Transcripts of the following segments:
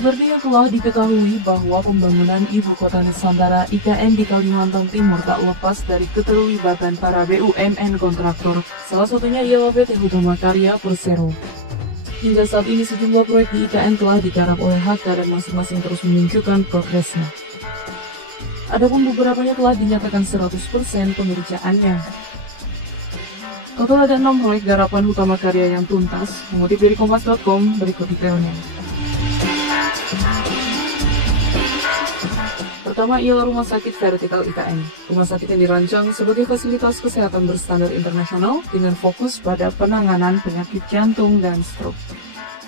Seperti yang telah diketahui bahwa pembangunan Ibu Kota Nusantara IKN di Kalimantan Timur tak lepas dari keterlibatan para BUMN kontraktor, salah satunya ialah PT Hutama Karya Persero. Hingga saat ini sejumlah proyek di IKN telah digarap oleh HK dan masing-masing terus menunjukkan progresnya. Adapun beberapanya telah dinyatakan 100% pengerjaannya. Total ada 6 proyek garapan Hutama Karya yang tuntas, mengutip dari Kompas.com, berikut detailnya. Pertama ialah Rumah Sakit Vertikal IKN. Rumah sakit yang dirancang sebagai fasilitas kesehatan berstandar internasional dengan fokus pada penanganan penyakit jantung dan stroke.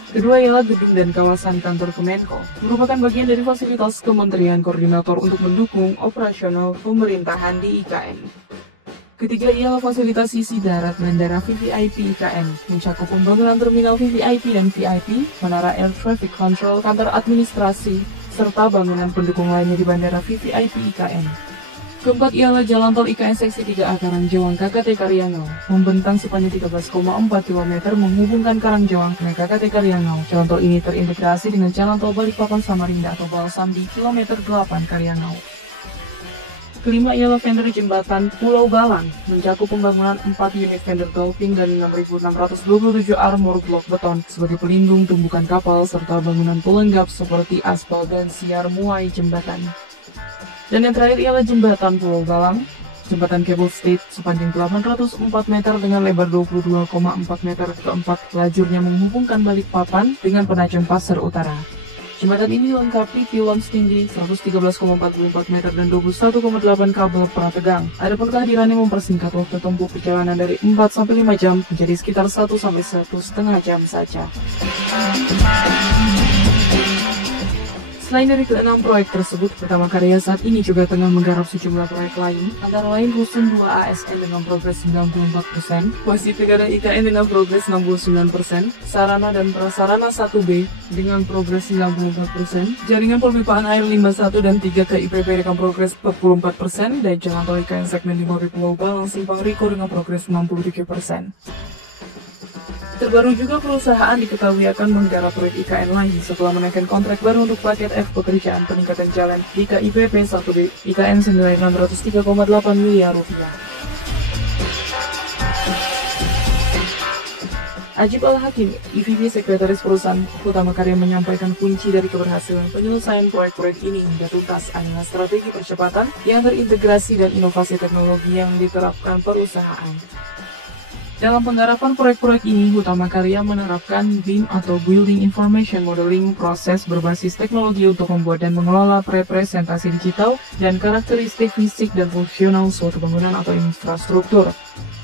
Kedua ialah gedung dan kawasan kantor Kemenko, merupakan bagian dari fasilitas Kementerian Koordinator untuk mendukung operasional pemerintahan di IKN. Ketiga ialah fasilitas sisi darat Bandara VVIP IKN, mencakup pembangunan terminal VVIP dan VIP, menara air traffic control, kantor administrasi, serta bangunan pendukung lainnya di Bandara VVIP IKN. Keempat ialah Jalan Tol IKN Seksi 3A Karangjewang KKT Karyangau, membentang sepanjang 13,4 km menghubungkan Karangjewang dengan KKT Karyangau. Jalan tol ini terintegrasi dengan Jalan Tol Balikpapan Samarinda atau Balsam di kilometer 8 Karyangau. Kelima ialah vendor jembatan Pulau Balang, mencakup pembangunan 4 unit vendor tolping dan 6.627 armor blok beton sebagai pelindung tumbukan kapal serta bangunan pelengkap seperti aspal dan siar muai jembatan. Dan yang terakhir ialah jembatan Pulau Balang, jembatan Cable Stayed sepanjang 804 meter dengan lebar 22,4 meter, keempat lajurnya menghubungkan Balikpapan dengan Penajam Pasir Utara. Jembatan ini dilengkapi pilon setinggi 113,44 meter dan 21,8 kabel prategang. Adapun kehadirannya mempersingkat waktu tempuh perjalanan dari 4-5 jam menjadi sekitar 1-1,5 jam saja. Selain dari ke-6 proyek tersebut, Hutama Karya saat ini juga tengah menggarap sejumlah proyek lain, antara lain Rusun 2 ASN dengan progres 94%, Wasip Negara IKN dengan progres 69%, Sarana dan Prasarana 1B dengan progres 94%, Jaringan Perpipaan Air 51 dan 3 KIPP dengan progres 44%, dan Jalan Tol IKN segmen 5 Pulau Balang Simpang Riko dengan progres 63%. Terbaru juga perusahaan diketahui akan menggarap proyek IKN lain setelah menaikkan kontrak baru untuk paket F pekerjaan peningkatan jalan di KIPP 1B IKN senilai 603,8 miliar rupiah. Ajib Al-Hakim, EVP Sekretaris Perusahaan Hutama Karya menyampaikan kunci dari keberhasilan penyelesaian proyek-proyek ini hingga tuntas adalah strategi percepatan yang terintegrasi dan inovasi teknologi yang diterapkan perusahaan. Dalam penggarapan proyek-proyek ini, Hutama Karya menerapkan BIM atau Building Information Modeling, proses berbasis teknologi untuk membuat dan mengelola representasi digital dan karakteristik fisik dan fungsional suatu bangunan atau infrastruktur.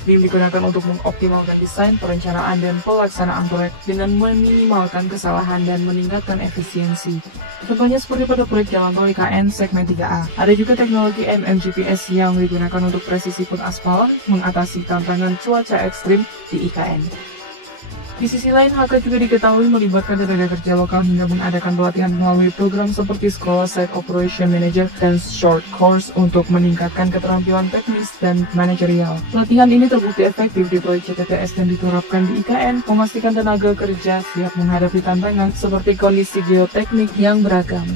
BIM digunakan untuk mengoptimalkan desain, perencanaan, dan pelaksanaan proyek dengan meminimalkan kesalahan dan meningkatkan efisiensi. Contohnya seperti pada proyek Jalan Tol IKN segmen 3A. Ada juga teknologi MMGPS yang digunakan untuk presisi pengaspalan mengatasi tantangan cuaca ekstrim di IKN. Di sisi lain, HK juga diketahui melibatkan tenaga kerja lokal hingga mengadakan pelatihan melalui program seperti Sekolah Site Operation Manager dan Short Course untuk meningkatkan keterampilan teknis dan manajerial. Pelatihan ini terbukti efektif di proyek CTTS dan diterapkan di IKN, memastikan tenaga kerja siap menghadapi tantangan seperti kondisi geoteknik yang beragam.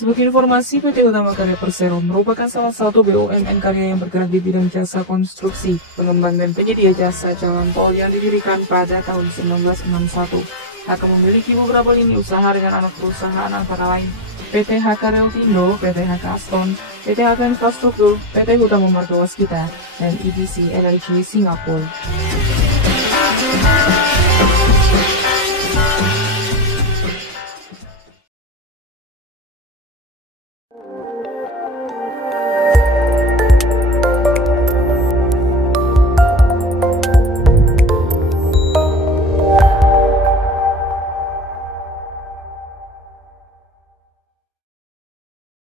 Sebagai informasi, PT Hutama Karya Persero merupakan salah satu BUMN karya yang bergerak di bidang jasa konstruksi, pengembang dan penyedia jasa jalan tol yang didirikan pada tahun 1961. HK memiliki beberapa lini usaha dengan anak perusahaan antara lain PT HK Reltindo, PT HK Aston, PT HK Infrastruktur, PT Hutama Marga Waskita, dan EDC Energy Singapura.